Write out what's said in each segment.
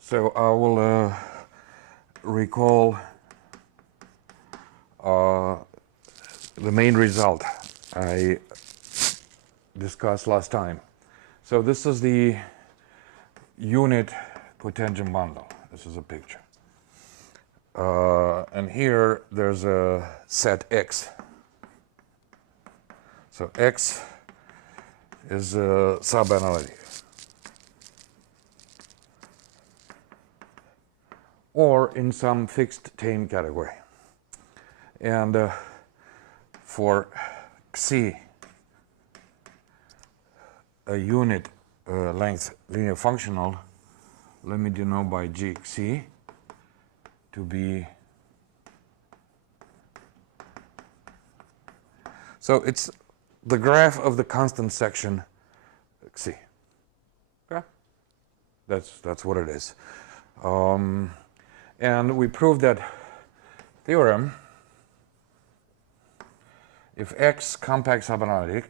So I will recall the main result I discussed last time. So this is the unit cotangent bundle. This is a picture. And here there's a set X. So X is subanalytic. Or in some fixed tame category. And for Xi, a unit length linear functional, let me denote by Gxi to be. So it's the graph of the constant section Xi. Okay, that's what it is. And we proved that theorem. If X compact subanalytic,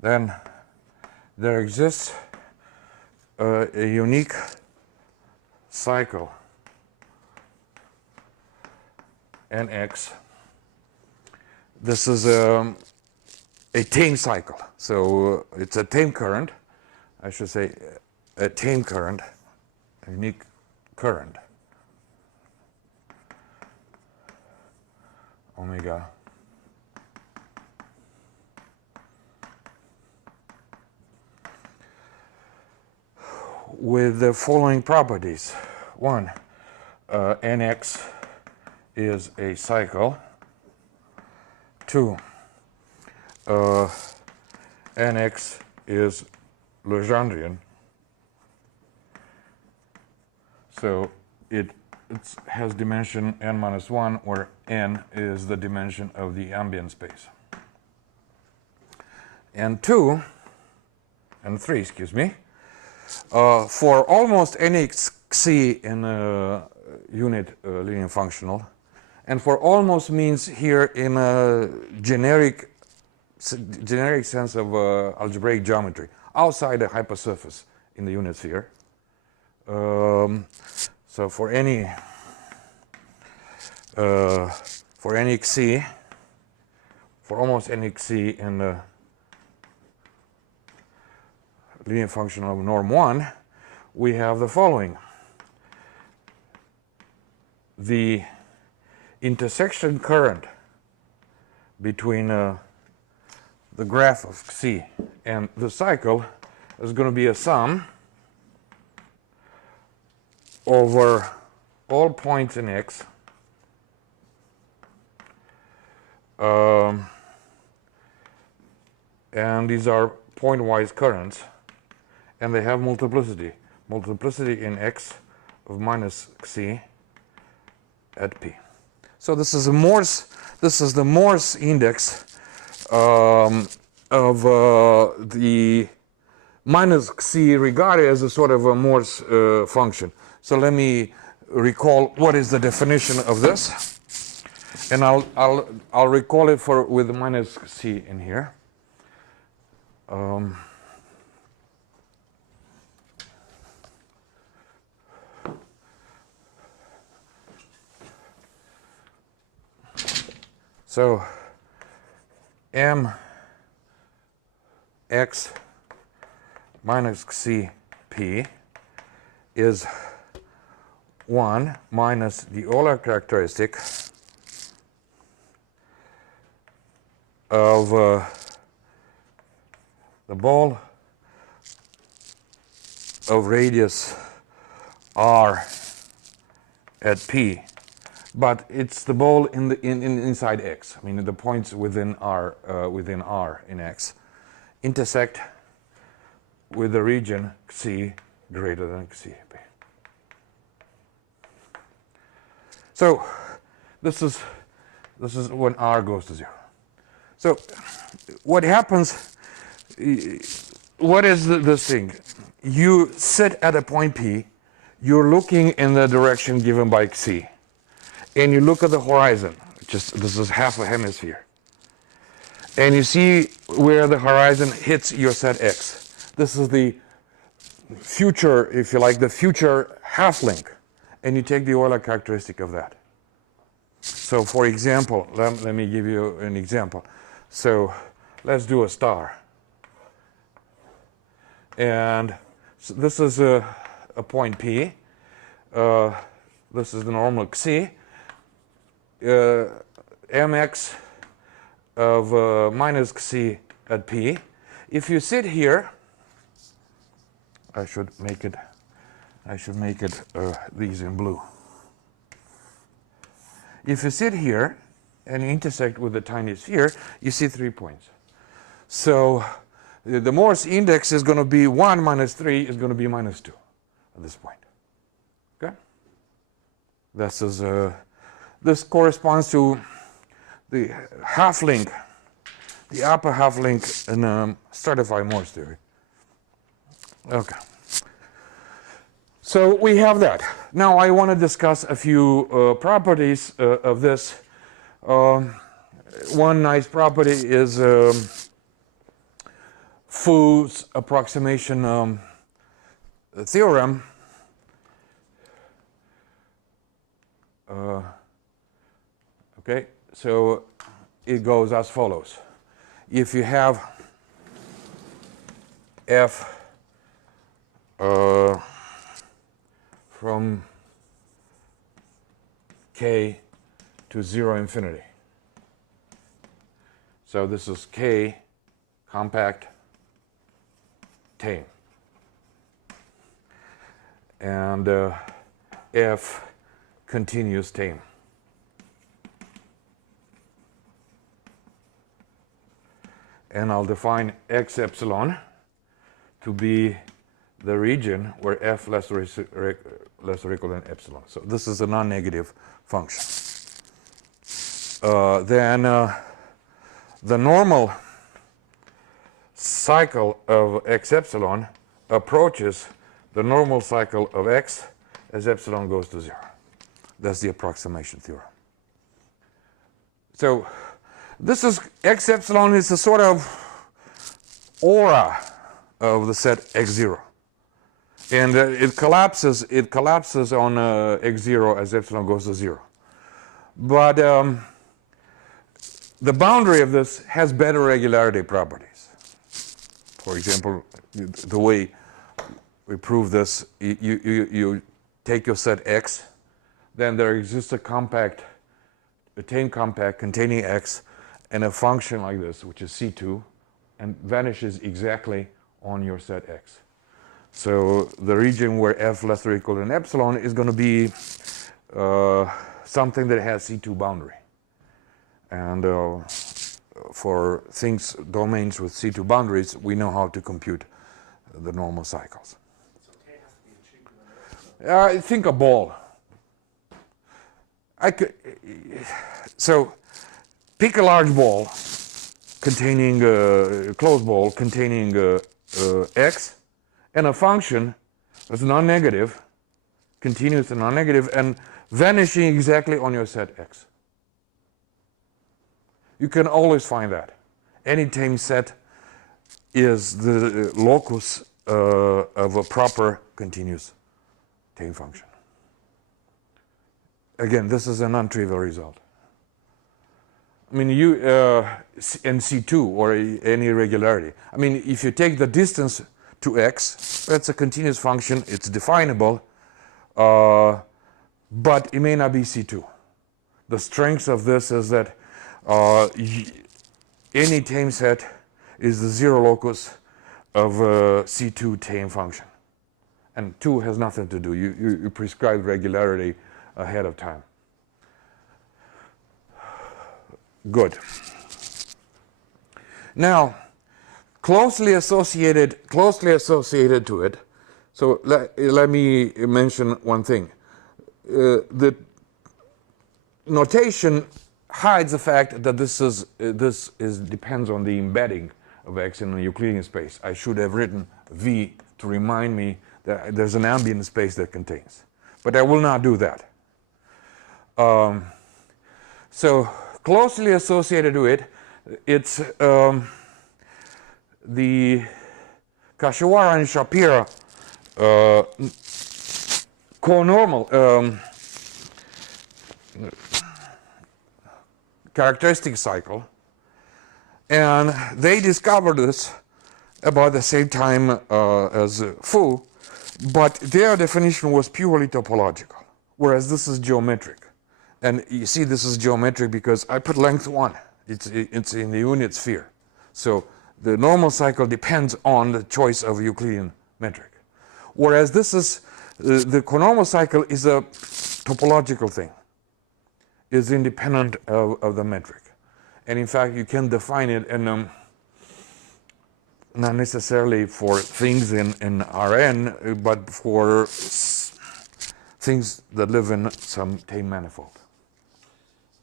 then there exists a unique cycle Nx. This is a tame cycle, so it's a tame current. I should say a tame current, a unique current, omega with the following properties. One, Nx is a cycle. Two, Nx is Legendrian. So it has dimension n-1, where n is the dimension of the ambient space. And three, excuse me, for almost any Xi in a unit linear functional, and for almost means here in a generic sense of algebraic geometry, outside the hypersurface in the unit sphere. So for any Xi, for almost any Xi in the linear function of norm 1, we have the following. The intersection current between the graph of Xi and the cycle is going to be a sum over all points in X and these are pointwise currents, and they have multiplicity in X of minus Xi at P. So this is the Morse index of the minus Xi regarded as a sort of a Morse function. So let me recall what is the definition of this, and I'll recall it with minus Xi in here. So m x minus Xi p is 1 minus the Euler characteristic of the ball of radius r at P, but it's the ball inside X. I mean, the points within R in X intersect with the region Xi greater than Xi P. So this is when R goes to 0. So what happens? What is this thing? You sit at a point P, you're looking in the direction given by Xi, and you look at the horizon. This is half a hemisphere. And you see where the horizon hits your set x. This is the future, if you like, the future half-link. And you take the Euler characteristic of that. So for example, let me give you an example. So let's do a star. And so this is a point P. This is the normal Xi. Mx of minus Xi at P. If you sit here, I should make it these in blue. If you sit here and intersect with the tiny sphere, you see 3 points. So the Morse index is going to be 1 minus 3 is going to be minus 2 at this point. Okay? This corresponds to the half-link, the upper half-link in stratified Morse theory. Okay. So we have that. Now I want to discuss a few properties of this. One nice property is Fu's approximation theorem. Okay, so it goes as follows. If you have f from k to 0 infinity. So this is k compact tame. And f continuous tame. And I'll define x epsilon to be the region where f less or equal than epsilon. So this is a non-negative function. Then the normal cycle of x epsilon approaches the normal cycle of x as epsilon goes to 0. That's the approximation theorem. So this is x epsilon is a sort of aura of the set x0. And it collapses on x0 as epsilon goes to 0. But the boundary of this has better regularity properties. For example, the way we prove this, you take your set x, then there exists a tame compact containing x and a function like this, which is C2, and vanishes exactly on your set x. So the region where f less or equal than epsilon is going to be something that has C2 boundary. And for domains with C2 boundaries, we know how to compute the normal cycles. So K has to be cheaper than epsilon. Think a ball. So pick a large ball containing a closed ball containing x and a function that's non-negative, continuous and non-negative, and vanishing exactly on your set x. You can always find that. Any tame set is the locus of a proper continuous tame function. Again, this is a non-trivial result. I mean, and C2 or any irregularity. I mean, if you take the distance to x, that's a continuous function, it's definable, but it may not be C2. The strength of this is that any tame set is the zero locus of a C2 tame function. And 2 has nothing to do. You prescribe regularity ahead of time. Good. Now, closely associated to it, so let me mention one thing. The notation hides the fact that this depends on the embedding of x in a Euclidean space. I should have written V to remind me that there's an ambient space that contains. But I will not do that. So closely associated to it, It's the Kashiwara-Schapira conormal characteristic cycle, and they discovered this about the same time as Fu, but their definition was purely topological, whereas this is geometric. And you see this is geometric because I put length 1. It's in the unit sphere. So the normal cycle depends on the choice of Euclidean metric. Whereas this is, the conormal cycle is a topological thing. It's independent of the metric. And in fact, you can define it in, not necessarily for things in Rn, but for things that live in some tame manifold.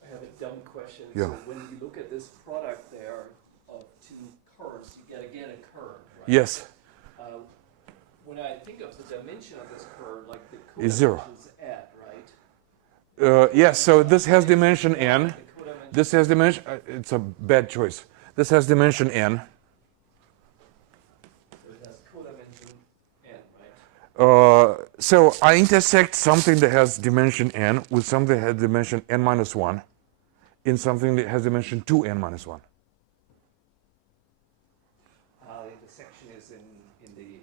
I have a dumb question. Yeah. So when you look at this product there of two curves, you get again a curve, right? Yes. When I think of the dimension of this curve, like the Is 0. codimension is at, right? Yes, so this has dimension n. This has dimension, it's a bad choice. This has dimension n. So it has codimension n, right? So I intersect something that has dimension n with something that has dimension n minus 1 in something that has dimension 2n minus 1. The intersection is in the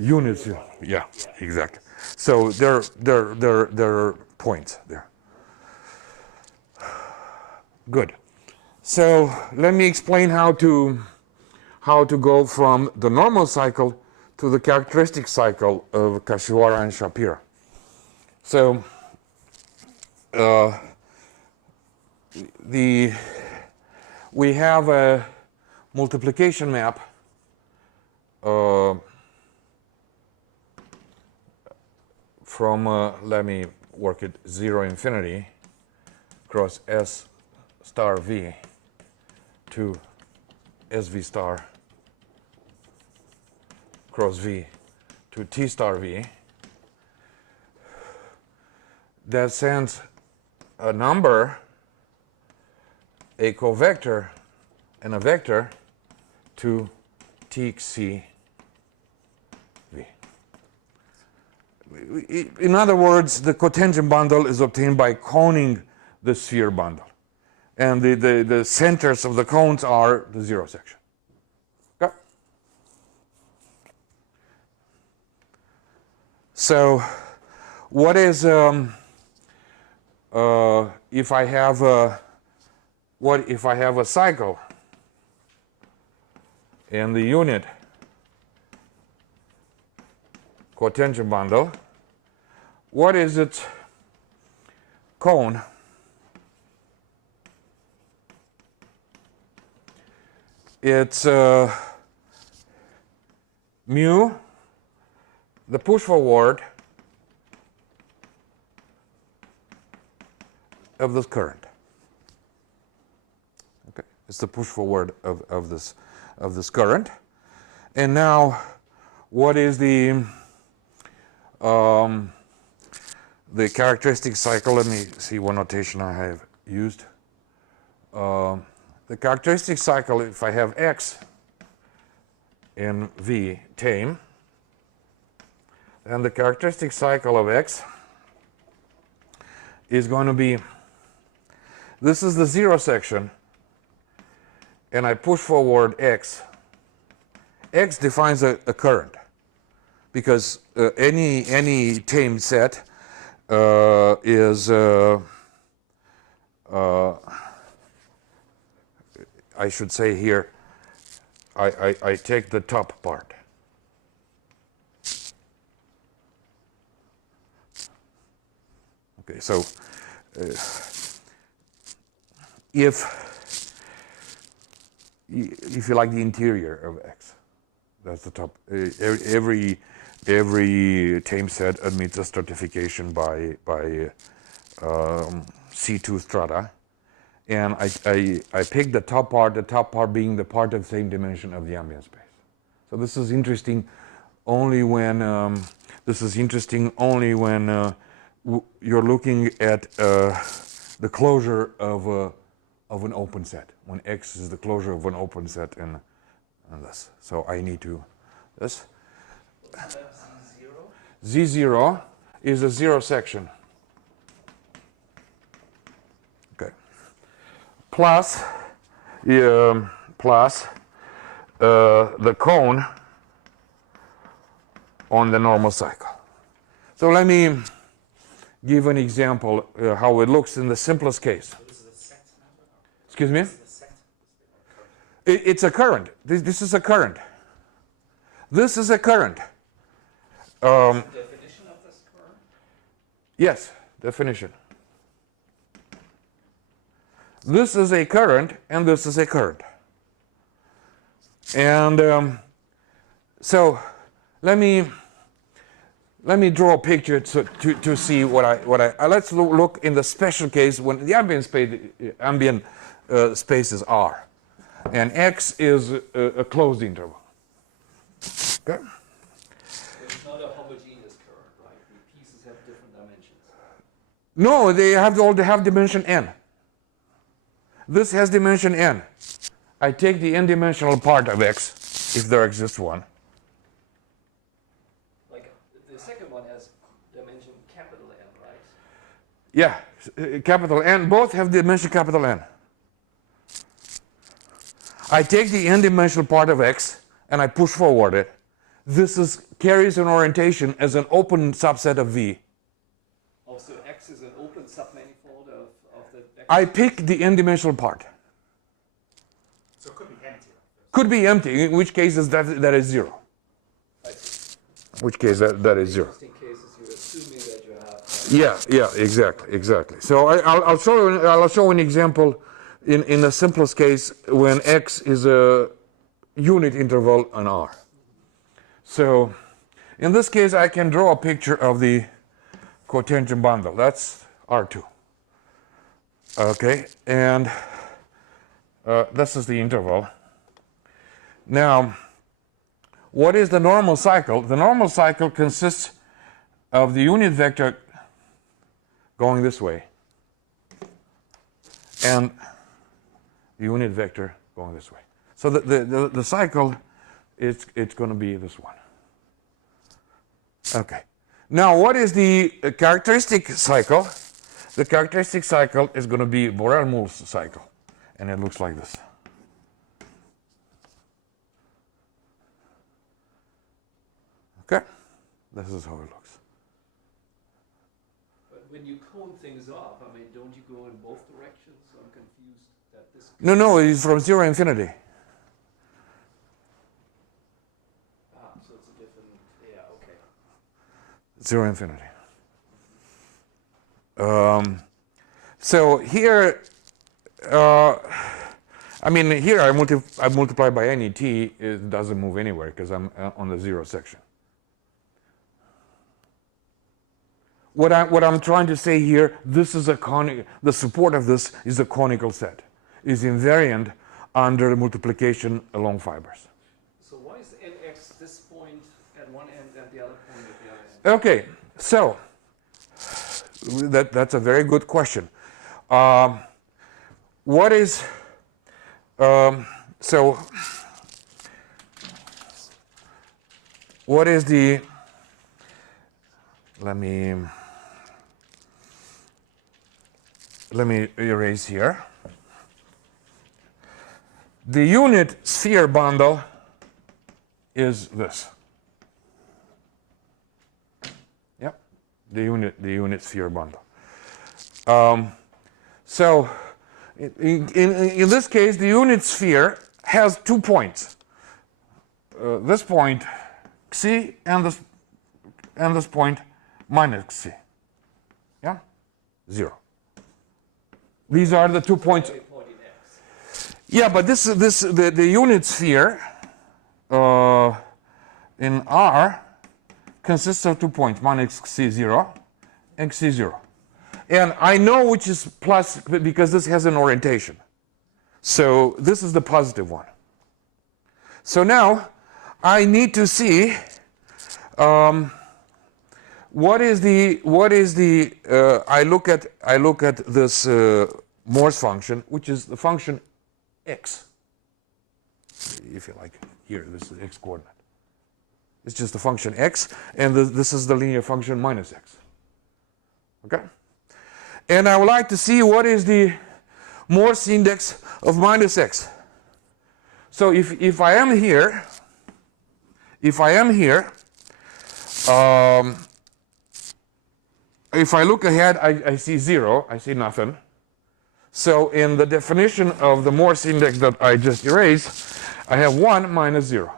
Units, yeah, exactly. So there are points there. Good. So let me explain how to go from the normal cycle to the characteristic cycle of Kashiwara and Schapira. So we have a multiplication map from, let me work it, 0 infinity cross S star V to SV star cross V to T star V that sends a number, a covector, and a vector to TC V. In other words, the cotangent bundle is obtained by coning the sphere bundle. And the centers of the cones are the 0 section. Okay? So what is, if I have a, what if I have a cycle in the unit cotangent bundle, what is its cone? It's mu, the push forward of this current. Okay, it's the push forward of this current. And now, what is the characteristic cycle? Let me see what notation I have used. The characteristic cycle, if I have x in V tame, then the characteristic cycle of x is going to be, this is the 0 section, and I push forward x. X defines a current, because any tame set is I should say here, I take the top part. Okay, so if you like the interior of X, that's the top. Every tame set admits a stratification by C2 strata. And I pick the top part being the part of the same dimension of the ambient space. So this is interesting only when you're looking at the closure of of an open set, when X is the closure of an open set in this. So I need to, this. Z0 is a zero section. Okay. Plus the cone on the normal cycle. So let me give an example how it looks in the simplest case. Excuse me? It's a current. This is a current. This is a current. Definition of this current? Yes, definition. This is a current, and this is a current. And so let me draw a picture to see what I let's look in the special case when the ambient spaces are, and X is a closed interval. Okay. It's not a homogeneous current, right? The pieces have different dimensions. No, they all have dimension n. This has dimension n. I take the n-dimensional part of X, if there exists one. Like the second one has dimension capital N, right? Yeah, capital N, both have dimension capital N. I take the n-dimensional part of X and I push forward it. This carries an orientation as an open subset of V. Oh, so X is an open submanifold of the vector? I pick the n-dimensional part. So it could be empty. Could be empty, in which case that is zero. I see. Which case that is zero. Just in cases you're assuming that you have. Yeah, exactly. So I'll show an example in the simplest case when X is a unit interval on R. So in this case, I can draw a picture of the cotangent bundle. That's R2. Okay, and this is the interval. Now, what is the normal cycle? The normal cycle consists of the unit vector going this way and the unit vector going this way. So the cycle, it's going to be this one. Okay. Now, what is the characteristic cycle? The characteristic cycle is going to be Borel-Mul's cycle, and it looks like this. Okay? This is how it looks. But when you cone things up, I mean, don't you go in both directions? So I'm confused that this. No, it's from 0 to infinity. So it's a different. Yeah, okay. 0 to infinity. So here, I mean, here I multiply by any t. It doesn't move anywhere because I'm on the 0 section. What I'm trying to say here, this is the support of this is a conical set, is invariant under multiplication along fibers. So why is nx this point at one end and the other point at the other end? Okay, so that's a very good question. What is what is the? Let me erase here. The unit sphere bundle is this. Yep, the unit sphere bundle. So in this case, the unit sphere has 2 points. This point xi and this point minus xi. Yeah, 0. These are the 2 points. Yeah, but the unit sphere in R consists of 2 points, minus xi0 and xi0. And I know which is plus because this has an orientation. So this is the positive one. So now I need to see what is the I look at this Morse function, which is the function x. If you like, here, this is the x coordinate. It's just the function x, and this is the linear function minus x. Okay? And I would like to see what is the Morse index of minus x. So if I am here, if I look ahead, I see 0, I see nothing. So in the definition of the Morse index that I just erased, I have 1 minus 0.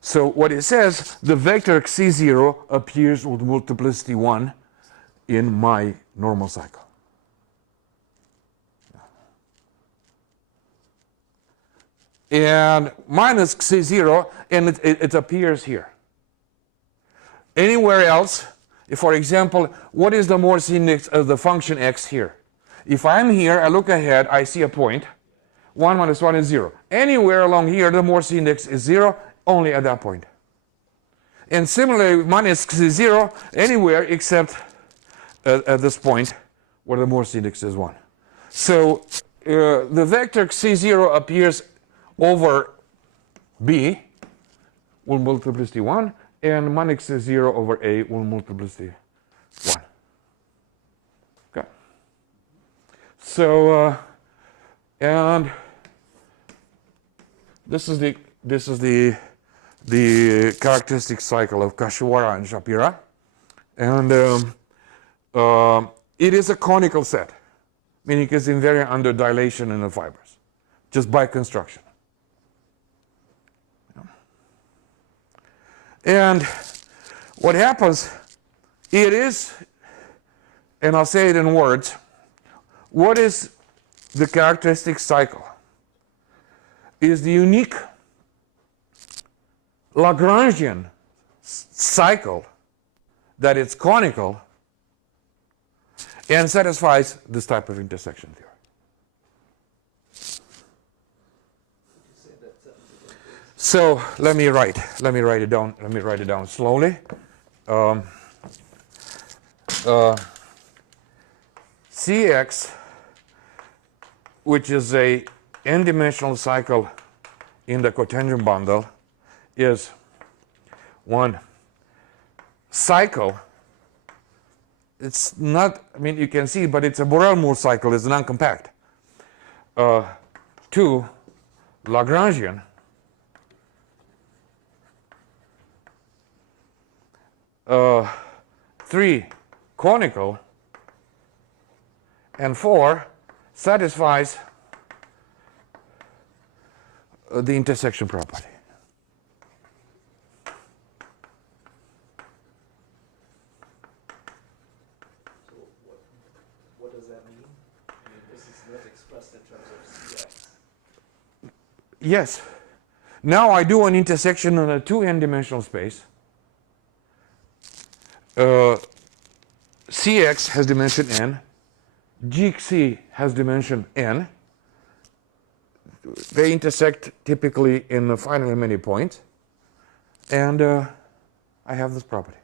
So what it says, the vector C0 appears with multiplicity 1 in my normal cycle. And minus C0, and it appears here. Anywhere else, for example, what is the Morse index of the function x here? If I'm here, I look ahead, I see a point. 1 minus 1 is 0. Anywhere along here, the Morse index is 0, only at that point. And similarly, minus C0, anywhere except at this point where the Morse index is 1. So the vector C0 appears over B with multiplicity 1, and minus C0 over A with multiplicity 1. Okay. So and this is the characteristic cycle of Kashiwara and Schapira, and it is a conical set, meaning it's invariant under dilation in the fibers, just by construction. And what happens, it is, and I'll say it in words, what is the characteristic cycle? Is the unique Lagrangian cycle that it's conical and satisfies this type of intersection theory. So let me write it down slowly. Cx, which is a n-dimensional cycle in the cotangent bundle, is one cycle. It's not, I mean, you can see, but it's a Borel-Moore cycle, it's non-compact. 2, Lagrangian. 3, conical. And 4, satisfies the intersection property. So what does that mean? I mean, this is not expressed in terms of Cx. Yes. Now I do an intersection on a 2n-dimensional space. Cx has dimension n. Gc has dimension n. They intersect typically in finally many points. And I have this property.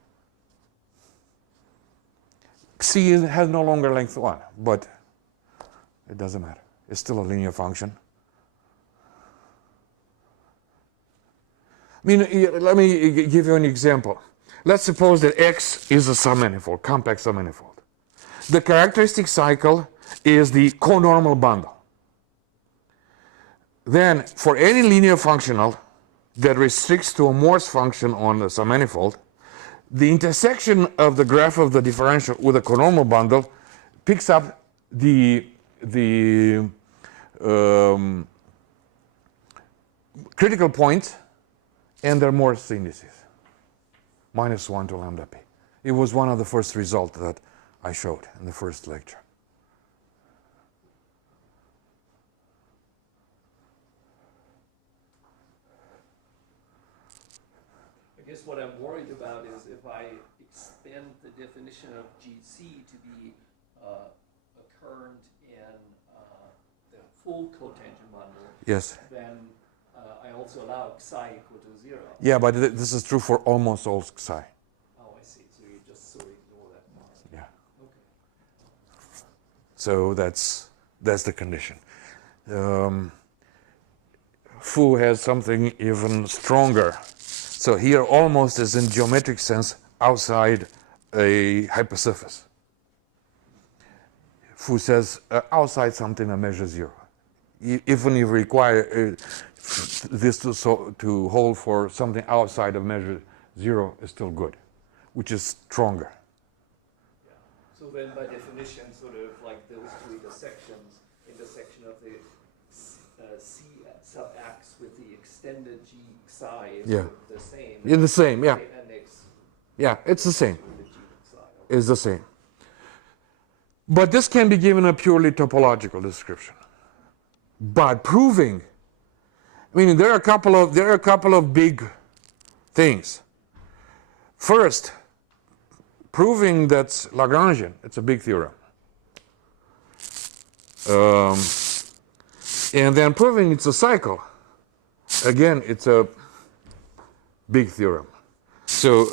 C has no longer length 1, but it doesn't matter. It's still a linear function. I mean, let me give you an example. Let's suppose that X is a submanifold, compact submanifold. The characteristic cycle is the conormal bundle. Then, for any linear functional that restricts to a Morse function on the submanifold, the intersection of the graph of the differential with a conormal bundle picks up the critical points and their Morse indices, -1 to lambda p. It was one of the first results that I showed in the first lecture. I guess what I'm worried about is if I expand the definition of GC to be a current in the full cotangent bundle, Yes. then I also allow psi equal to 0. Yeah, but this is true for almost all psi. Oh, I see. So you just sort of ignore that part. Yeah. Okay. So that's That's the condition. Foo has something even stronger. So here almost is in geometric sense outside a hypersurface. Foo says outside something that measures 0. Even if you require this to hold for something outside of measure 0 is still good, which is stronger. Yeah. So then by definition, sort of like those two intersections, intersection of the C sub x with the extended G psi is Yeah. the same. Yeah, the same, yeah. And x Yeah, it's the same. with the G psi. It's the same. But this can be given a purely topological description. But proving, I mean, there are a couple of big things. First, proving that's Lagrangian, it's a big theorem. And then proving it's a cycle, again, it's a big theorem. So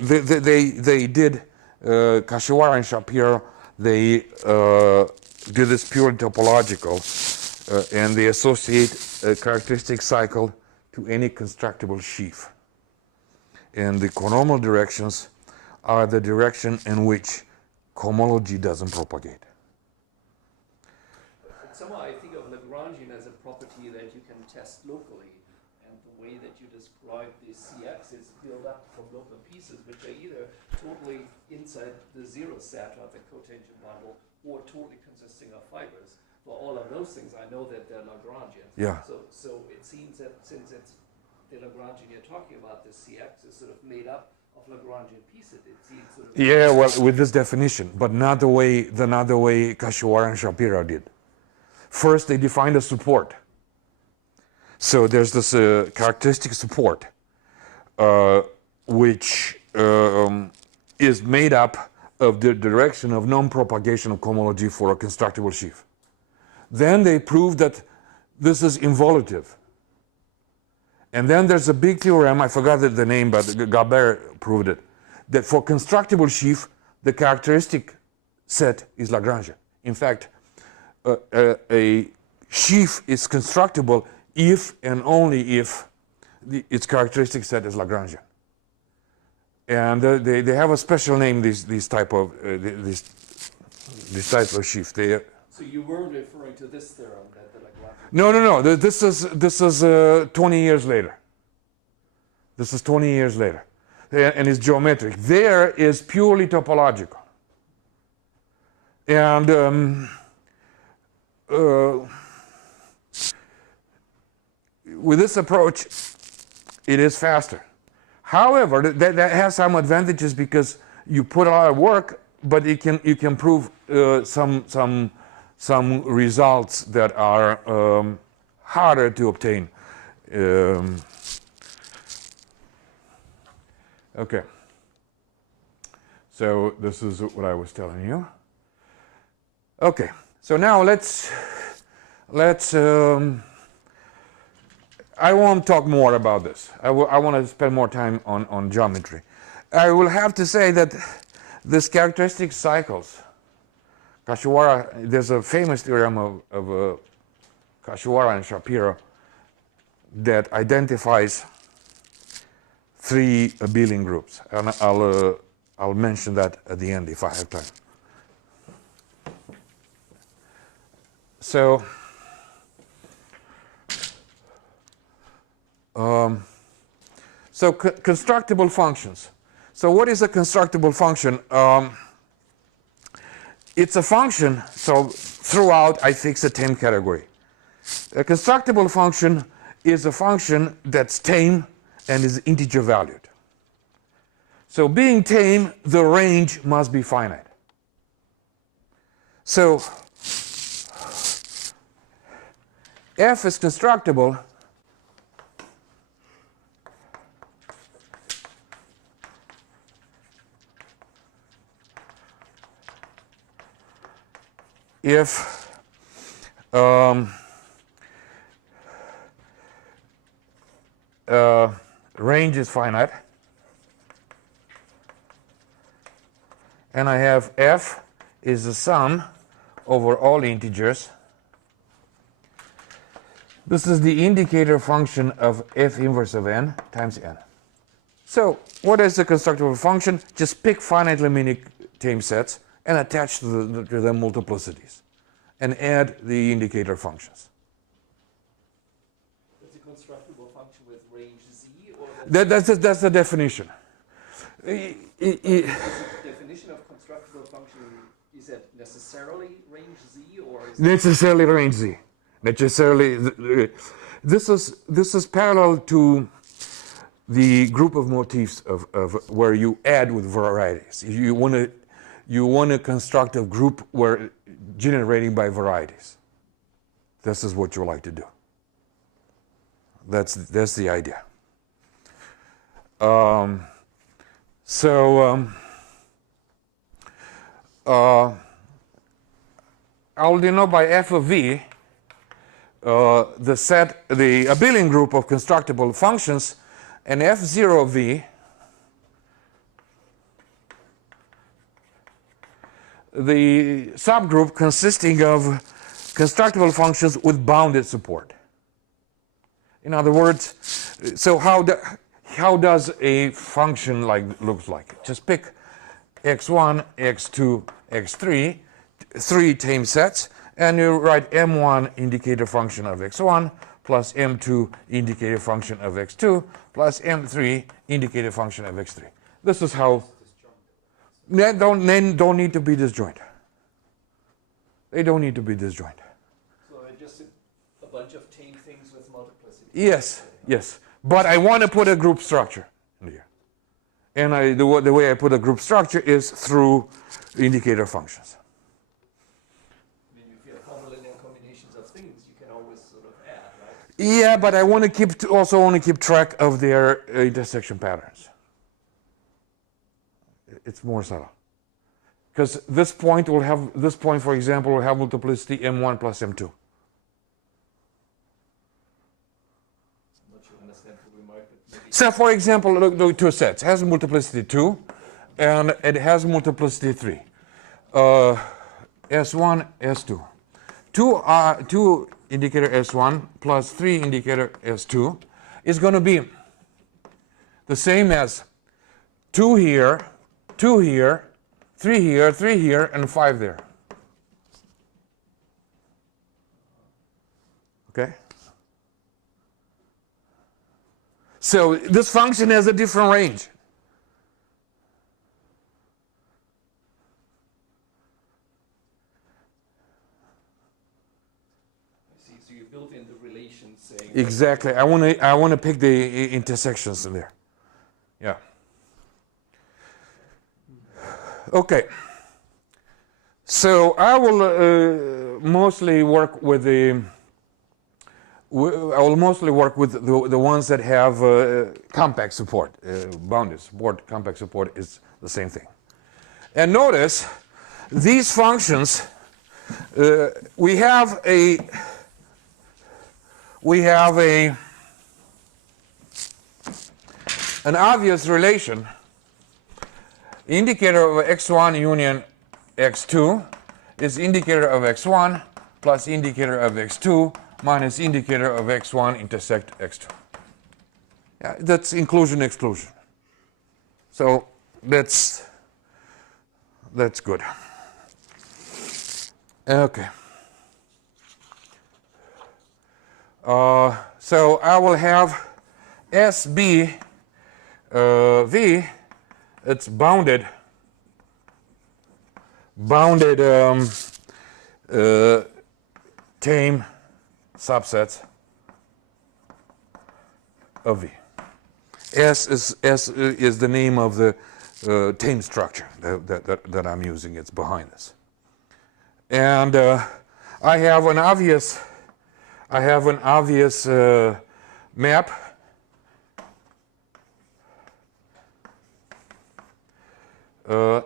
they did, Kashiwara and Schapira, they do this purely topological, and they associate a characteristic cycle to any constructible sheaf. And the conormal directions are the direction in which cohomology doesn't propagate. But somehow I think of Lagrangian as a property that you can test locally, and the way that you describe the CX is built up from local pieces, which are either totally inside the zero set of the cotangent bundle or totally consisting of fibers. For all of those things, I know that they're Lagrangian. Yeah. So it seems that since it's the Lagrangian you're talking about, the CX is sort of made up of Lagrangian pieces. It seems sort of Yeah, well, with this definition, but not the way Kashiwara and Schapira did. First, they defined a support. So there's this characteristic support, which is made up of the direction of non-propagation of cohomology for a constructible sheaf. Then they proved that this is involutive. And then there's a big theorem, I forgot the name, but Gabert proved it, that for constructible sheaf, the characteristic set is Lagrangian. In fact, a sheaf is constructible if and only if its characteristic set is Lagrangian. And they have a special name, these type of sheaf. So you were referring to this theorem that the Lagrangian. No. This is 20 years later. This is 20 years later, and it's geometric. There is purely topological, and with this approach, it is faster. However, that has some advantages because you put a lot of work, but you can prove some results that are harder to obtain. Okay. So this is what I was telling you. Okay. So now let's. I won't talk more about this. I want to spend more time on geometry. I will have to say that this characteristic cycles, Kashiwara, there's a famous theorem of Kashiwara and Schapira that identifies 3 abelian groups, and I'll mention that at the end if I have time. So constructible functions. So what is a constructible function? It's a function, so throughout I fix a tame category. A constructible function is a function that's tame and is integer valued. So being tame, the range must be finite. So f is constructible if range is finite, and I have f is the sum over all integers This is the indicator function of f inverse of n times n. So what is the constructible function? Just pick finitely many tame sets and attach to them multiplicities and add the indicator functions. That's a constructible function with range z, or That's the definition. the definition of constructible function, is that necessarily range z, or is it Necessarily range z. Necessarily, this is parallel to the group of motifs of where you add with varieties. You want to construct a group where generating by varieties. This is what you like to do. That's the idea. I'll denote by f of v the abelian group of constructible functions, and f0 of v the subgroup consisting of constructible functions with bounded support. In other words, so how does a function looks like? Just pick x1, x2, x3, three tame sets, and you write m1 indicator function of x1 plus m2 indicator function of x2 plus m3 indicator function of x3. This is how. They don't need to be disjoint. They don't need to be disjoint. so just a bunch of tame things with multiplicity? Yes, yes. But I want to put a group structure in here. And the way I put a group structure is through indicator functions. I mean, if you have homolinear combinations of things, you can always sort of add, right? Yeah, but I want to also keep track of their intersection patterns. It's more subtle. Because this point, for example, will have multiplicity m1 plus m2. I'm not sure I understand the remark, but maybe. So, for example, look two sets. It has multiplicity 2, and it has multiplicity 3. S1, S2. 2 indicator S1 plus 3 indicator S2 is going to be the same as 2 here, 2 here, 3 here, 3 here, and 5 there. Okay? So this function has a different range. I see. So you built in the relation saying. Exactly. I want to pick the intersections in there. Yeah. Okay. So I will mostly work with the ones that have compact support. Bounded support, compact support is the same thing. And notice these functions. We have an obvious relation. Indicator of x1 union x2 is indicator of x1 plus indicator of x2 minus indicator of x1 intersect x2. Yeah, that's inclusion exclusion. So that's good. Okay. So I will have SB V. It's bounded tame subsets of V. S is the name of the tame structure that I'm using. It's behind this, and I have an obvious map.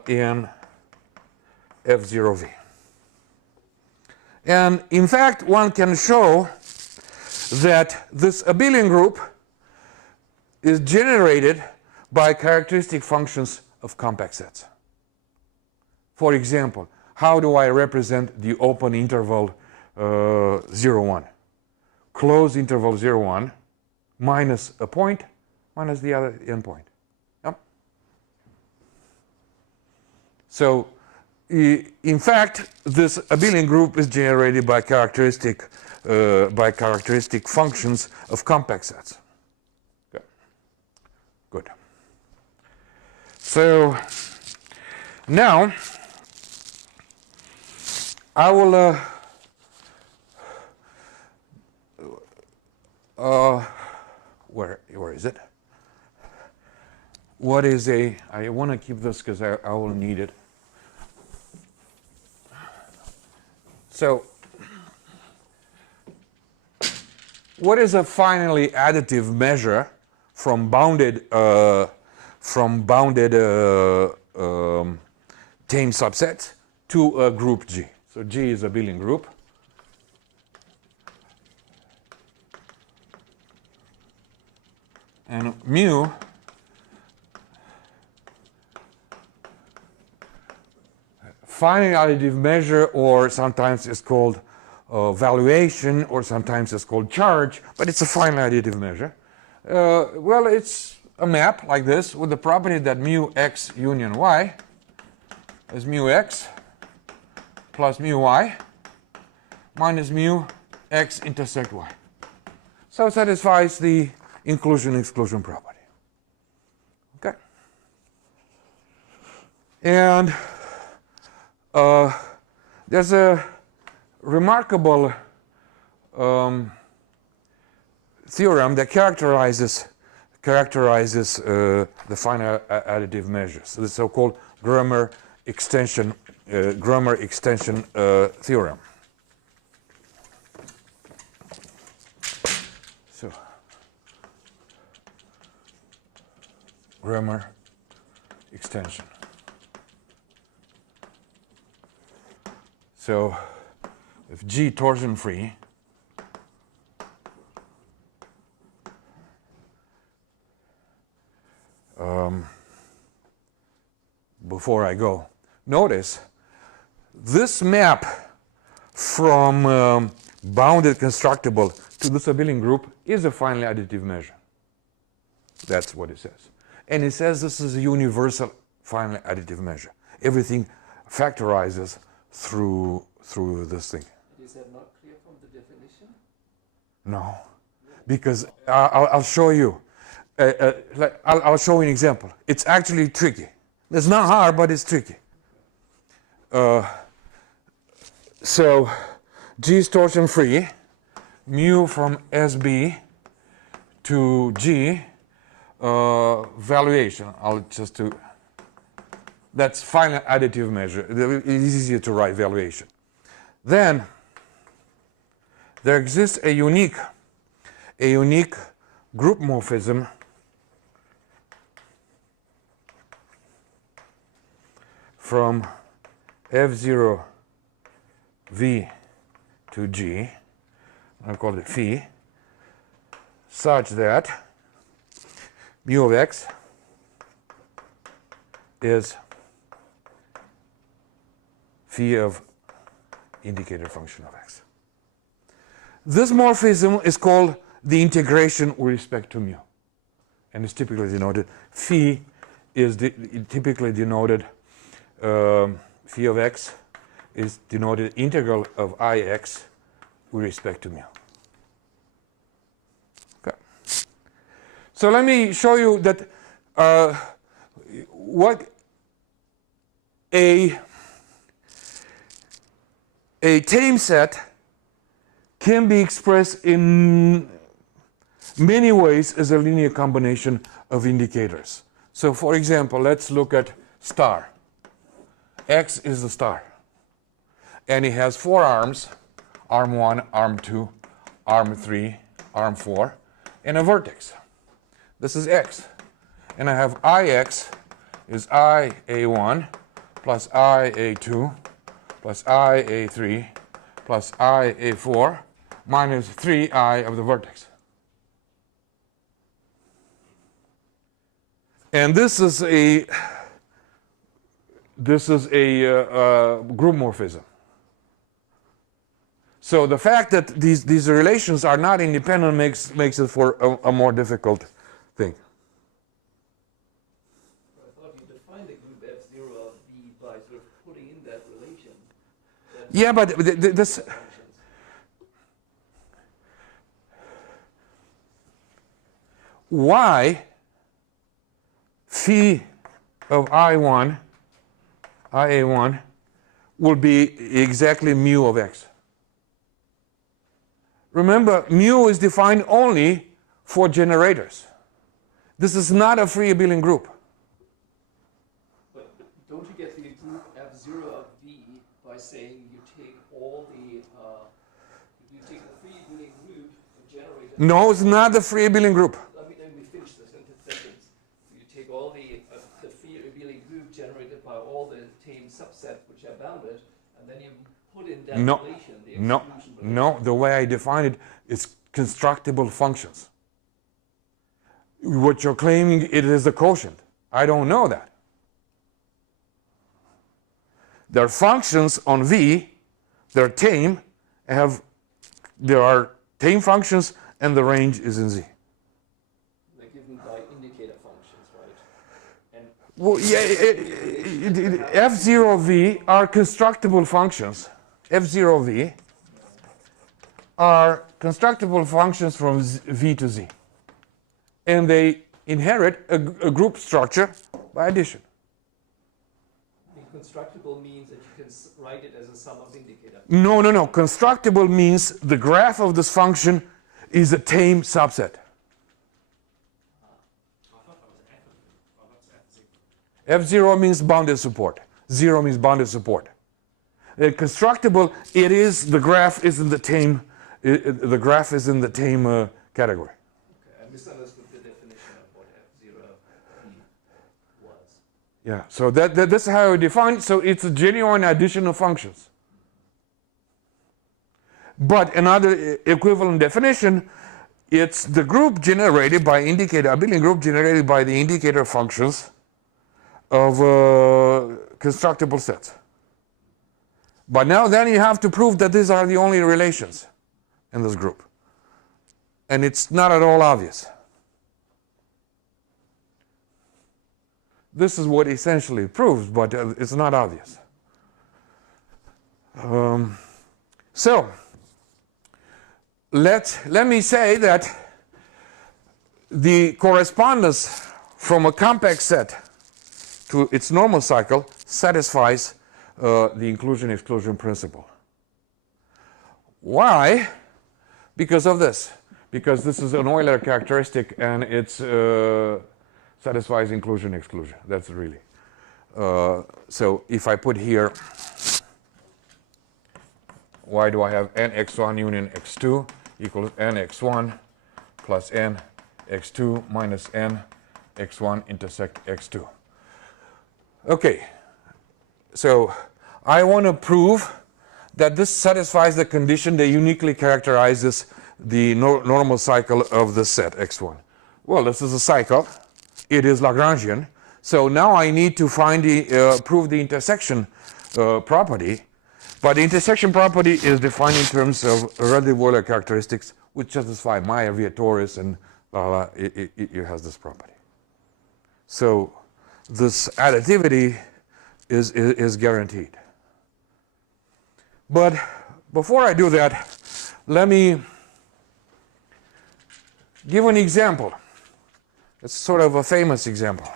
In F0V. And in fact, one can show that this abelian group is generated by characteristic functions of compact sets. For example, how do I represent the open interval 0, 1? closed interval 0, 1 minus a point minus the other endpoint. Yep. So in fact, this abelian group is generated by characteristic functions of compact sets. Okay. Good. So now I will where is it? What is a? I want to keep this because I will need it. So, what is a finally additive measure from bounded tame subsets to a group G? So G is a abelian group. And mu finally additive measure, or sometimes it's called valuation, or sometimes it's called charge, but it's a finally additive measure. Well, it's a map like this with the property that mu x union y is mu x plus mu y minus mu x intersect y. So it satisfies the inclusion-exclusion property. Okay? And there's a remarkable theorem that characterizes the finite additive measures, the so-called grammar extension theorem. So, grammar extension. So, if G torsion free, before I go, notice this map from bounded constructible to this abelian group is a finally additive measure. That's what it says. And it says this is a universal finally additive measure. Everything factorizes through this thing. Is that not clear from the definition? No, because I'll show you. I'll show you an example. It's actually tricky. It's not hard, but it's tricky. So G is torsion free. Mu from SB to G. Valuation. I'll just do. That's finally additive measure. It's easier to write valuation. Then there exists a unique group morphism from F0 V to G, I'll call it phi, such that mu of x is phi of indicator function of x. This morphism is called the integration with respect to mu, and it's typically denoted phi is typically denoted phi of x is denoted integral of Ix with respect to mu. Okay. So let me show you that what a tame set can be expressed in many ways as a linear combination of indicators. So for example, let's look at star. X is the star. And it has 4 arms, arm 1, arm 2, arm 3, arm 4, and a vertex. This is X. And I have Ix is IA1 plus IA2 plus IA3 plus IA4 minus 3i of the vertex. And this is a group morphism. So the fact that these relations are not independent makes it for a more difficult thing. I thought you defined the group F0 of V by sort of putting in that relation. Yeah, but this. Y phi of IA1 will be exactly mu of x. Remember, mu is defined only for generators. This is not a free abelian group. But don't you get the group F0 of V by saying you take all the, you take the free abelian group and generate it? No, it's not the free abelian group. Let me finish this sentence. You take all the free abelian group generated by all the tame subsets which are bounded, and then you put in that relation, the exclusion relation. No, the way I define it is constructible functions. What you're claiming, it is a quotient. I don't know that. There are functions on V, they're tame, there are tame functions, and the range is in Z. They're given by indicator functions, right? And well, yeah, F0V are constructible functions. F0V are constructible functions from V to Z. And they inherit a group structure by addition. constructible means that you can write it as a sum of indicator. No. Constructible means the graph of this function is a tame subset. F0 means bounded support. 0 means bounded support. Constructible, it is, the graph is in the tame, the graph is in the tame category. Okay, I misunderstood the definition of what F0 was. Yeah, so this is how I define. So it's a genuine addition of functions. But another equivalent definition, it's the group generated by indicator, abelian group generated by the indicator functions of constructible sets. But now then you have to prove that these are the only relations in this group. And it's not at all obvious. This is what essentially proves, but it's not obvious. So let me say that the correspondence from a compact set to its normal cycle satisfies the inclusion-exclusion principle. Why? Because of this. Because this is an Euler characteristic and it satisfies inclusion-exclusion. That's really. So if I put here, why do I have nx1 union x2 equals nx1 plus nx2 minus nx1 intersect x2. Okay, so I want to prove that this satisfies the condition that uniquely characterizes the normal cycle of the set x1. Well, this is a cycle. It is Lagrangian. So now I need to find prove the intersection property. But the intersection property is defined in terms of relative Euler characteristics, which satisfy Meyer, Vietoris, and it has this property. So this additivity is guaranteed. But before I do that, let me give an example. It's sort of a famous example.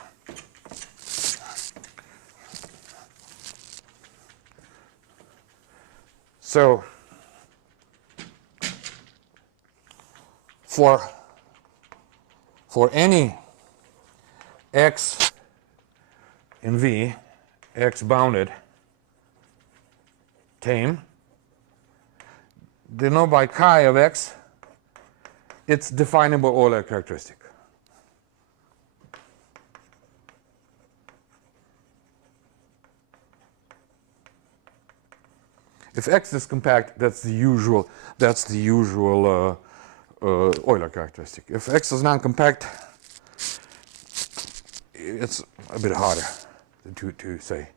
So for any x in V, x bounded, tame, denoted by chi of x, it's definable Euler characteristic. If x is compact, that's the usual Euler characteristic. If x is non-compact, it's a bit harder to say.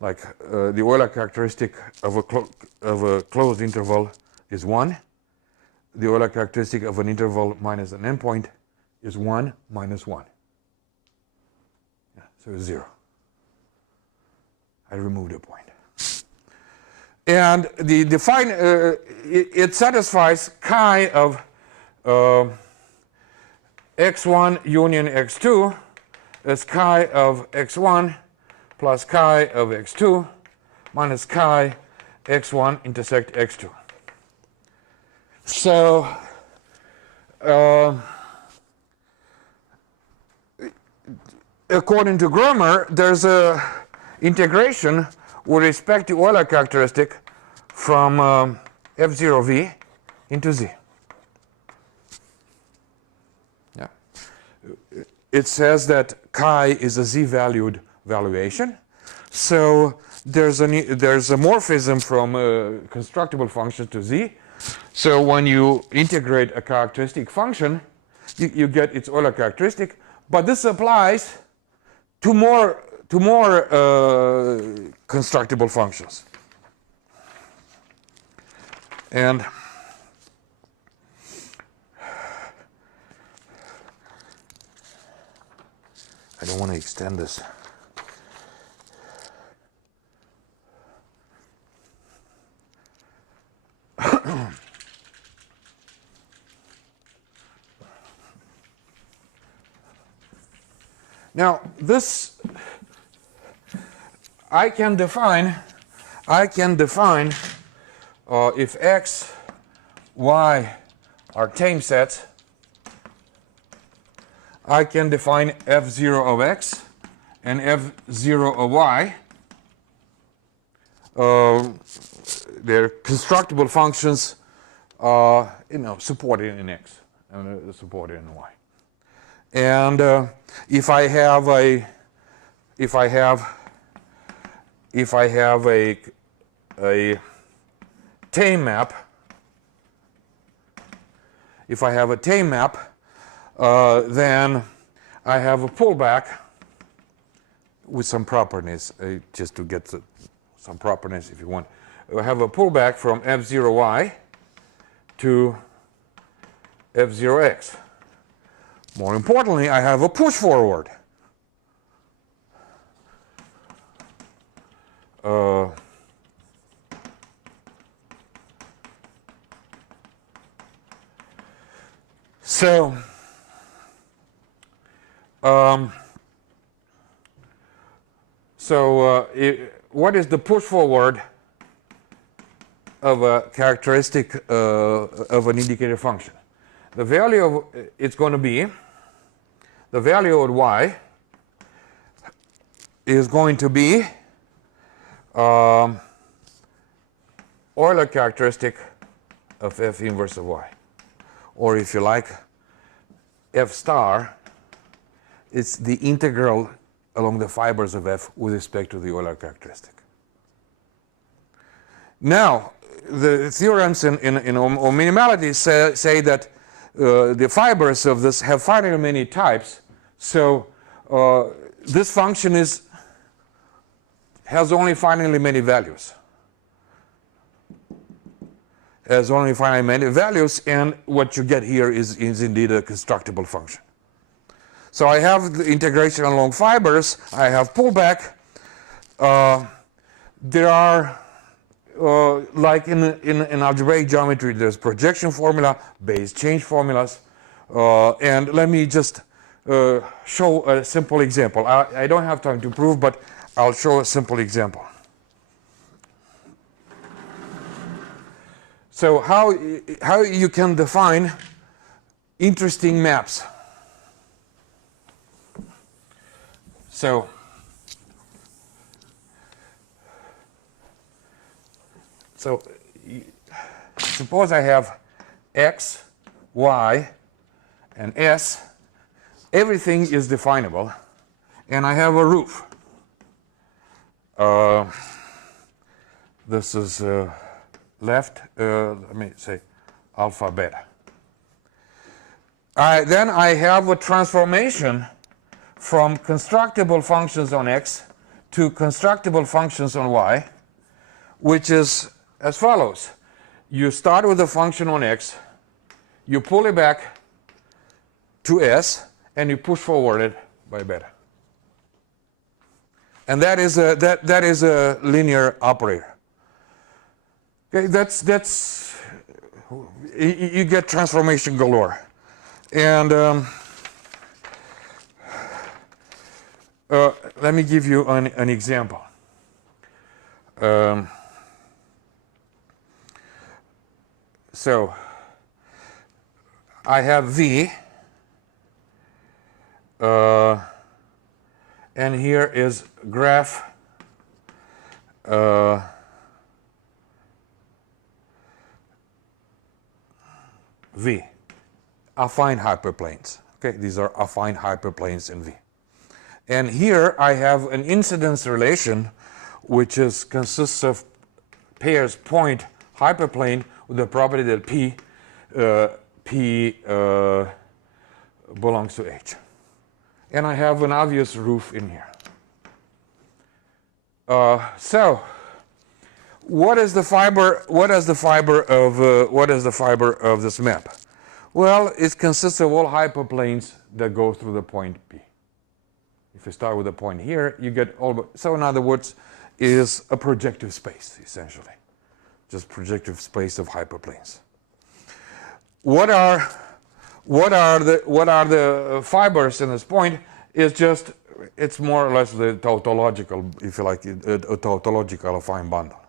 Like the Euler characteristic of a closed interval is 1. The Euler characteristic of an interval minus an endpoint is 1 minus 1. Yeah, so it's 0. I removed a point. And it satisfies chi of x1 union x2 as chi of x1 plus chi of x2 minus chi x1 intersect x2. So according to Grömer, there's a integration with respect to Euler characteristic from f0v into z. Yeah. It says that chi is a z-valued valuation. So there's a morphism from constructible function to z. So when you integrate a characteristic function, you get its Euler characteristic. But this applies to more constructible functions. And I don't want to extend this. Now, this I can define if x, y are tame sets, I can define f0 of x and f0 of y. They're constructible functions, supported in x and supported in y. And if I have a tame map, then I have a pullback with some properties, just to get some properties if you want. I have a pullback from f0y to f0x. More importantly, I have a push forward. What is the push forward of a characteristic of an indicator function? The value of it's going to be the value of y is going to be Euler characteristic of f inverse of y, or if you like, f star. It's the integral along the fibers of f with respect to the Euler characteristic. Now, the theorems on minimality say that the fibers of this have finitely many types. So this function has only finitely many values. Has only finitely many values, and what you get here is indeed a constructible function. So I have the integration along fibers. I have pullback. There are like in algebraic geometry, there's projection formula, base change formulas, and let me just show a simple example. I don't have time to prove, but I'll show a simple example. So how you can define interesting maps. So suppose I have x, y, and s. Everything is definable, and I have a roof. This is left, let me say alpha beta. Then I have a transformation from constructible functions on x to constructible functions on y, which is as follows. you start with a function on x, you pull it back to s, and you push forward it by beta. And that is a linear operator. Okay, that's you get transformation galore. And let me give you an example. So I have V, and here is graph V, affine hyperplanes. Okay, these are affine hyperplanes in V. And here I have an incidence relation which consists of pairs point hyperplane with the property that P belongs to H. And I have an obvious roof in here. So what is the fiber of this map? Well, it consists of all hyperplanes that go through the point P. If you start with a point here, you get all. So in other words, is a projective space essentially, just projective space of hyperplanes. What are the fibers in this point? It's more or less the tautological, if you like, a tautological affine bundle.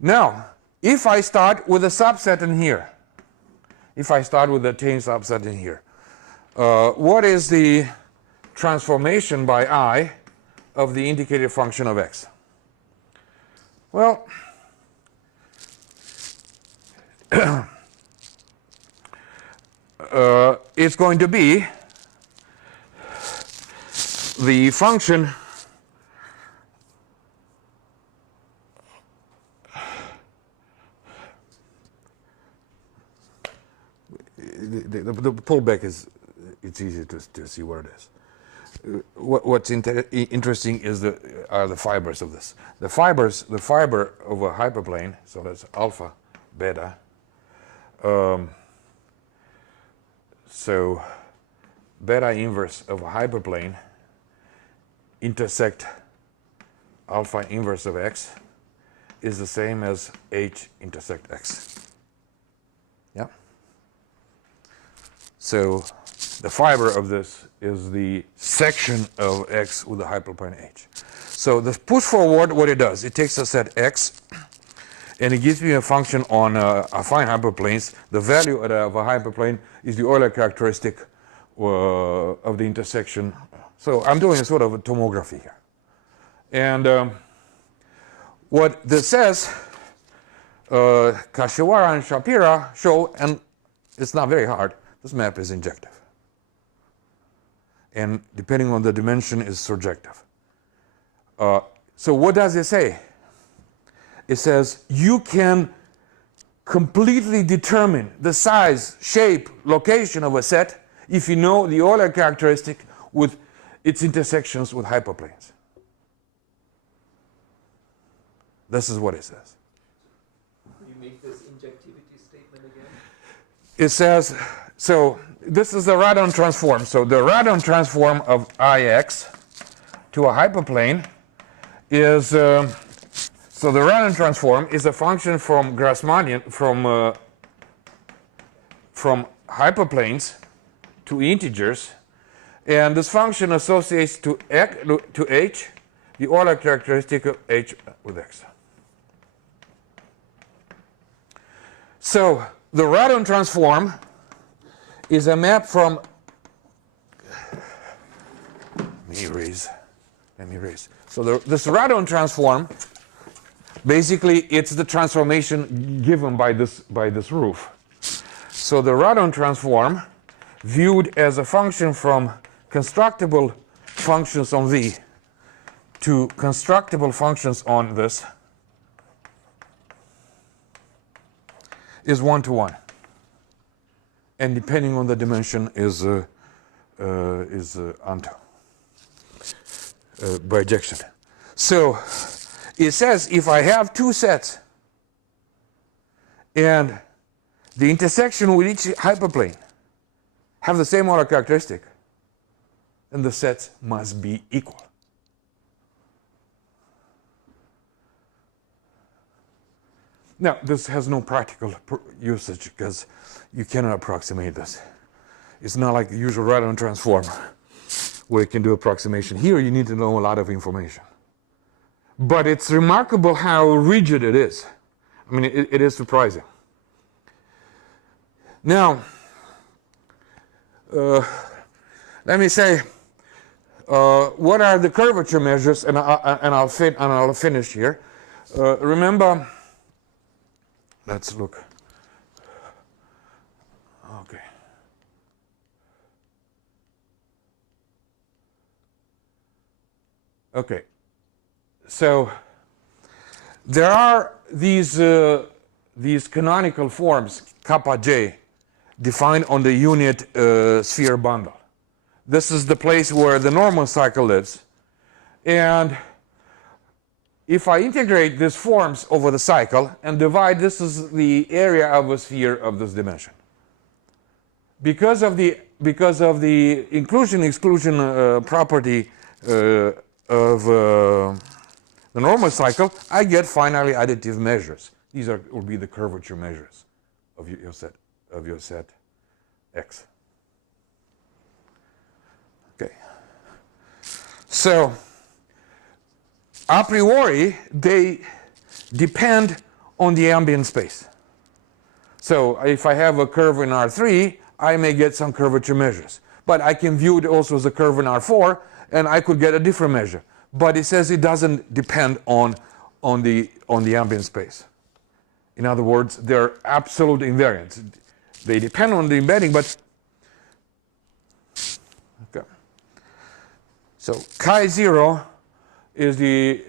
Now, if I start with a subset in here, if I start with a tame subset in here, what is the transformation by I of the indicated function of x? Well, it's going to be the function the pullback it's easy to see where it is. What's interesting is are the fibers of this. The fiber of a hyperplane, so that's alpha, beta. So beta inverse of a hyperplane intersect alpha inverse of x is the same as H intersect x. Yeah. So the fiber of this is the section of x with the hyperplane H. So the push forward, what it does, it takes a set x and it gives me a function on affine hyperplanes. The value of a hyperplane is the Euler characteristic of the intersection. So I'm doing a sort of a tomography here. And what this says, Kashiwara and Schapira show, and it's not very hard, this map is injective. And depending on the dimension is surjective. So what does it say? It says you can completely determine the size, shape, location of a set if you know the Euler characteristic with its intersections with hyperplanes. This is what it says. Can you make this injectivity statement again? It says, so this is the Radon transform. So the Radon transform of Ix to a hyperplane is, so the Radon transform is a function from Grassmannian, from hyperplanes to integers, and this function associates to H the Euler characteristic of H with x. So the Radon transform is a map from, let me erase. So this Radon transform, basically it's the transformation given by this roof. So the Radon transform, viewed as a function from constructible functions on V to constructible functions on this, is 1-to-1, and depending on the dimension is onto bijection. So it says if I have two sets and the intersection with each hyperplane have the same Euler characteristic, then the sets must be equal. Now, this has no practical usage because you cannot approximate this. It's not like the usual Radon transform where you can do approximation. Here you need to know a lot of information. But it's remarkable how rigid it is. I mean, it is surprising. Now, let me say, what are the curvature measures? And I'll finish here. Remember, let's look. Okay. Okay. So there are these canonical forms, kappa j, defined on the unit sphere bundle. This is the place where the normal cycle lives. And if I integrate these forms over the cycle and divide, this is the area of a sphere of this dimension. Because of the inclusion-exclusion property of the normal cycle, I get finally additive measures. These will be the curvature measures of your set X. Okay. So a priori, they depend on the ambient space. So if I have a curve in R3, I may get some curvature measures. But I can view it also as a curve in R4, and I could get a different measure. But it says it doesn't depend on the ambient space. In other words, they're absolute invariants. They depend on the embedding, but okay. So chi0 is the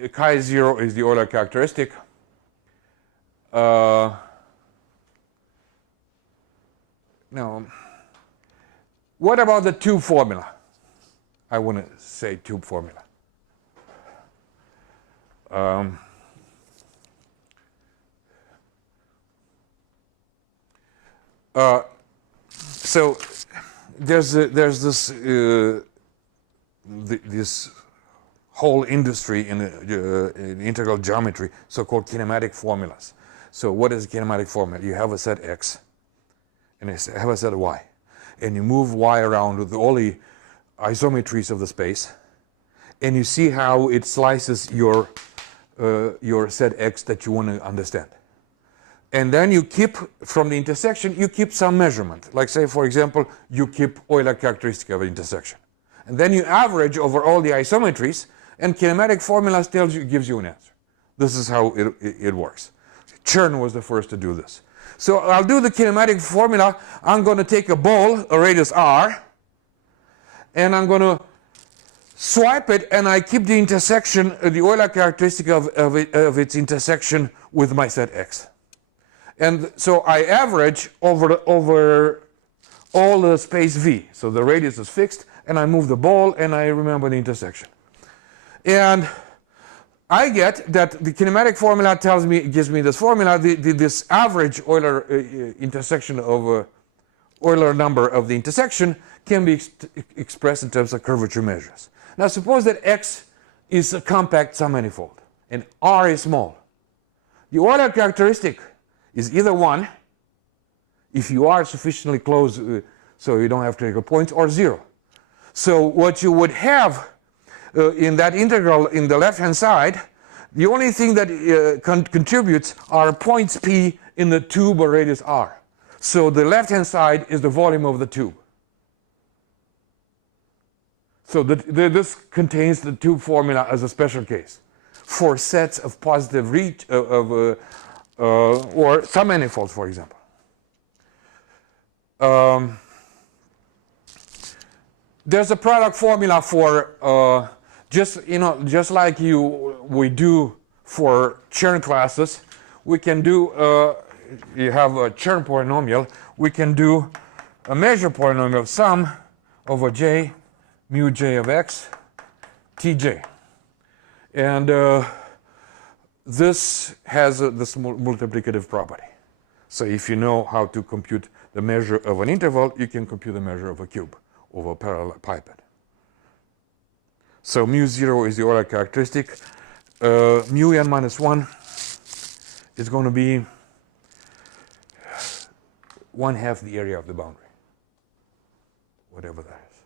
Euler characteristic. Now, what about the tube formula? I want to say tube formula. So there's this this whole industry in integral geometry, so-called kinematic formulas. So what is a kinematic formula? You have a set X, and you have a set Y, and you move Y around with all the isometries of the space, and you see how it slices your set X that you want to understand. And then you keep, from the intersection, you keep some measurement. Like say, for example, you keep Euler characteristic of an intersection. And then you average over all the isometries, and kinematic formulas gives you an answer. This is how it works. Chern was the first to do this. So I'll do the kinematic formula. I'm going to take a ball, a radius r, and I'm going to swipe it, and I keep the intersection, the Euler characteristic of its intersection with my set X. And so I average over all the space V. So the radius is fixed, and I move the ball, and I remember the intersection. And I get that the kinematic formula gives me this formula, this average Euler intersection of Euler number of the intersection can be expressed in terms of curvature measures. Now suppose that X is a compact submanifold, and R is small. The Euler characteristic is either 1, if you are sufficiently close so you don't have critical points, or 0. So what you would have in that integral in the left-hand side, the only thing that contributes are points P in the tube or radius R. So the left-hand side is the volume of the tube. So this contains the tube formula as a special case for sets of positive or submanifolds, for example. There's a product formula for just like we do for Chern classes. We can do you have a Chern polynomial. We can do a measure polynomial sum over j mu j of x tj, and this has this multiplicative property. So if you know how to compute the measure of an interval, you can compute the measure of a cube over a parallel pipette. So mu0 is the Euler characteristic. Mu n minus 1 is going to be 1/2 the area of the boundary, whatever that is.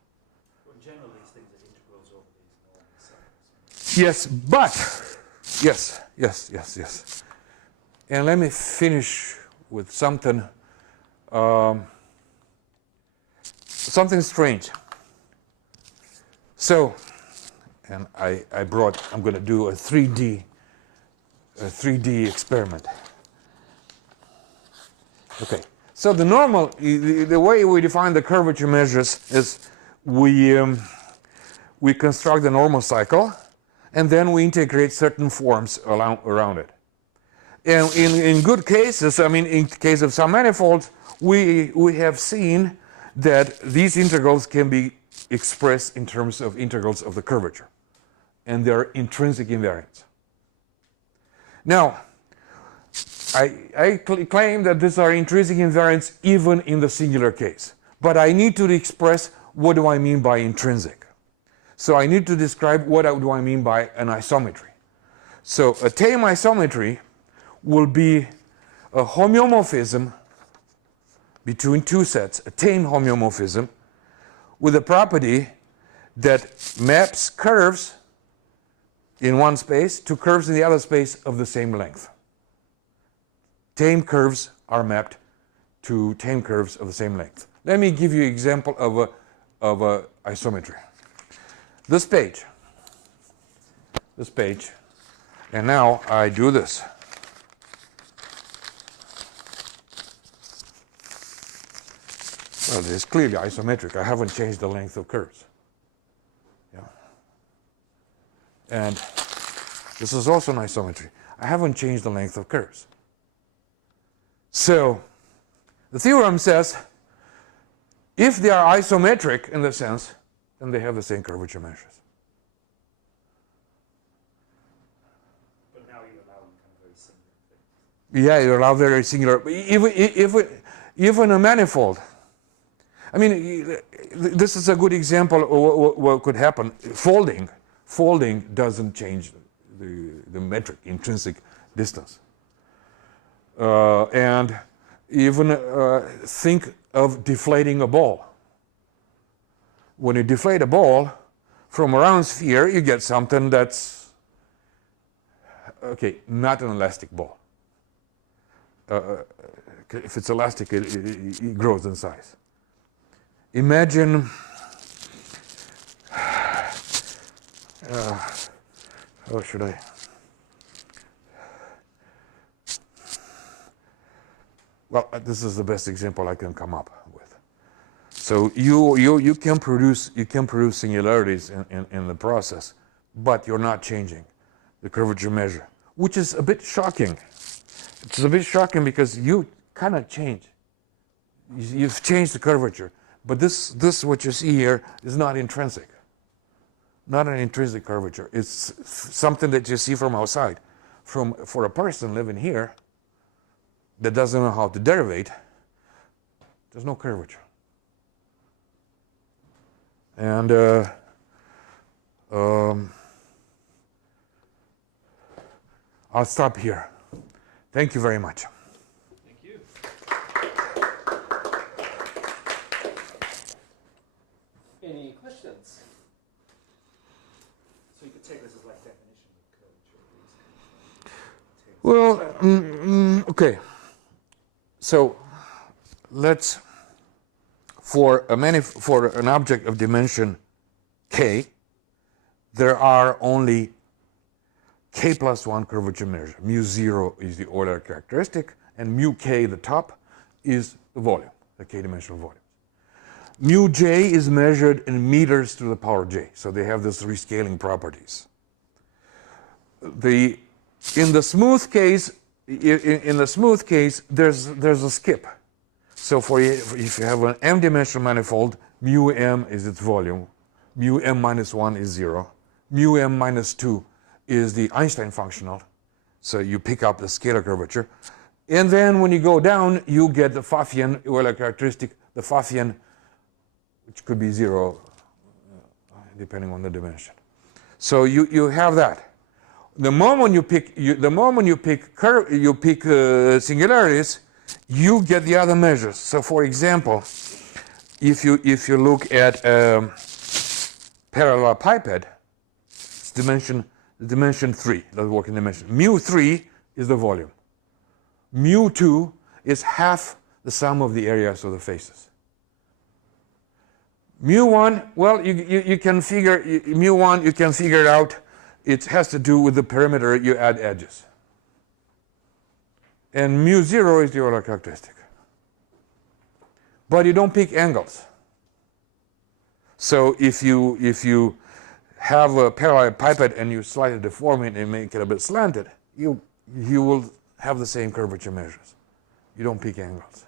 Well, in general, these things are integrals over these normal sums. Yes, but yes. And let me finish with something strange. So, and I'm going to do a 3D experiment. Okay. So the way we define the curvature measures is we construct the normal cycle, and then we integrate certain forms around it. And in good cases, I mean, in case of some manifolds, we have seen that these integrals can be expressed in terms of integrals of the curvature, and they're intrinsic invariants. Now, I claim that these are intrinsic invariants even in the singular case, but I need to express what do I mean by intrinsic. So I need to describe what do I mean by an isometry. So a tame isometry will be a homeomorphism between two sets, a tame homeomorphism, with a property that maps curves in one space to curves in the other space of the same length. Tame curves are mapped to tame curves of the same length. Let me give you an example of a isometry. This page, and now I do this. Well, it is clearly isometric. I haven't changed the length of curves. Yeah. And this is also an isometry. I haven't changed the length of curves. So the theorem says if they are isometric in the sense, then they have the same curvature measures. But now you allow them kind of very singular things. Yeah, you allow very singular. Even a manifold. I mean, this is a good example of what could happen. Folding doesn't change the metric, intrinsic distance. And even think of deflating a ball. When you deflate a ball from a round sphere, you get something that's, okay, not an elastic ball. If it's elastic, it grows in size. Imagine, how should I? Well, this is the best example I can come up with. So you can produce singularities in the process, but you're not changing the curvature measure, which is a bit shocking. It's a bit shocking because you cannot change. You've changed the curvature, but this what you see here is not intrinsic. Not an intrinsic curvature. It's something that you see from outside. For a person living here that doesn't know how to derivate, there's no curvature. And I'll stop here. Thank you very much. Thank you. Any questions? So you could take this as like definition of curvature. Well, okay. So let's, for an object of dimension k, there are only k plus 1 curvature measure. Mu0 is the Euler characteristic, and mu k, the top, is the volume, the k-dimensional volume. Mu j is measured in meters to the power j, so they have these rescaling properties. In the smooth case, there's a skip. So if you have an m-dimensional manifold, mu m is its volume, mu m minus 1 is 0, mu m minus 2 is the Einstein functional, so you pick up the scalar curvature. And then when you go down, you get the Pfaffian Euler characteristic, the Pfaffian, which could be 0, depending on the dimension. So you have that. The moment you pick singularities, you get the other measures. So, for example, if you look at parallel pipette, it's dimension 3, the working dimension. Mu3 is the volume. Mu2 is half the sum of the areas of the faces. Mu1, well, you can figure mu1. You can figure it out. It has to do with the perimeter. You add edges. And mu0 is the Euler characteristic. But you don't pick angles. So if you have a parallel pipette and you slightly deform it and make it a bit slanted, you will have the same curvature measures. You don't pick angles.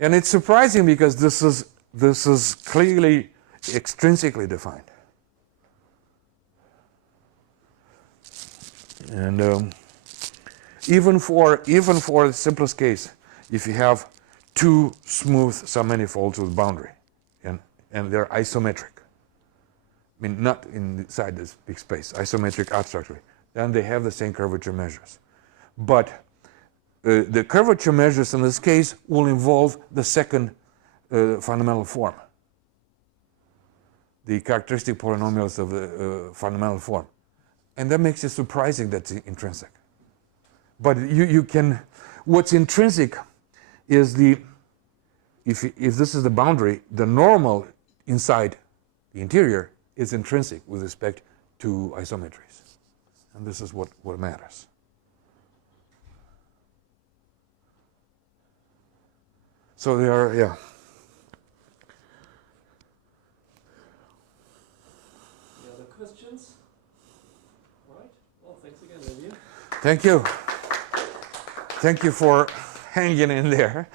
And it's surprising because this is clearly extrinsically defined. And even for the simplest case, if you have two smooth submanifolds with boundary, and they're isometric, I mean not inside this big space, isometric abstractly, then they have the same curvature measures. But the curvature measures in this case will involve the second fundamental form, the characteristic polynomials of the fundamental form. And that makes it surprising that's intrinsic. But you can, what's intrinsic is if this is the boundary, the normal inside the interior is intrinsic with respect to isometries. And this is what matters. So they are, yeah. Any other questions? All right. Well, thanks again, Liviu. Thank you. Thank you for hanging in there.